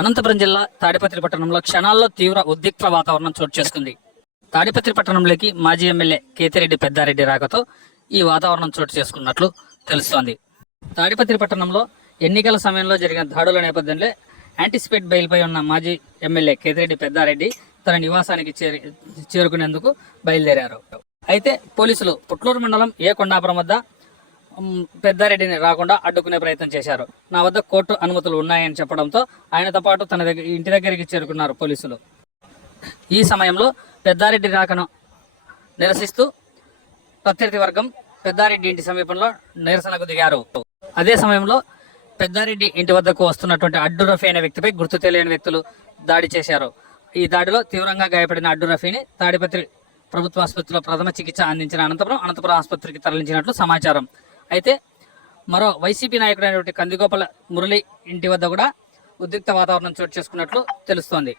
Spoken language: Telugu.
అనంతపురం జిల్లా తాడిపత్రి పట్టణంలో క్షణాల్లో తీవ్ర ఉద్రిక్త వాతావరణం చోటు చేసుకుంది. తాడిపత్రి పట్టణంలోకి మాజీ ఎమ్మెల్యే కేతిరెడ్డి పెద్దారెడ్డి రాకతో ఈ వాతావరణం చోటు చేసుకున్నట్లు తెలుస్తోంది. తాడిపత్రి పట్టణంలో ఎన్నికల సమయంలో జరిగిన దాడుల నేపథ్యంలో యాంటిసిపేట్ బెయిల్పై ఉన్న మాజీ ఎమ్మెల్యే కేతిరెడ్డి పెద్దారెడ్డి తన నివాసానికి చేరి చేరుకునేందుకు బయలుదేరారు. అయితే పోలీసులు పుట్లూరు మండలం ఏ కొండాపురం వద్ద పెద్దారెడ్డిని రాకుండా అడ్డుకునే ప్రయత్నం చేశారు. నా వద్ద కోర్టు అనుమతులు ఉన్నాయని చెప్పడంతో ఆయనతో పాటు తన దగ్గర ఇంటి దగ్గరికి చేరుకున్నారు పోలీసులు. ఈ సమయంలో పెద్దారెడ్డి రాకను నిరసిస్తూ ప్రత్యర్థి వర్గం పెద్దారెడ్డి ఇంటి సమీపంలో నిరసనకు దిగారు. అదే సమయంలో పెద్దారెడ్డి ఇంటి వద్దకు వస్తున్నటువంటి అడ్డు రఫీ అనే వ్యక్తిపై గుర్తు తెలియని వ్యక్తులు దాడి చేశారు. ఈ దాడిలో తీవ్రంగా గాయపడిన అడ్డు రఫీని తాడిపత్రి ప్రభుత్వ ఆసుపత్రిలో ప్రథమ చికిత్స అందించిన అనంతపురం అనంతపురం ఆసుపత్రికి తరలించినట్లు సమాచారం. అయితే మరో వైసీపీ నాయకుడైనటువంటి కందిగోపాల మురళి ఇంటి వద్ద కూడా ఉద్రిక్త వాతావరణం చోటు చేసుకున్నట్లు తెలుస్తోంది.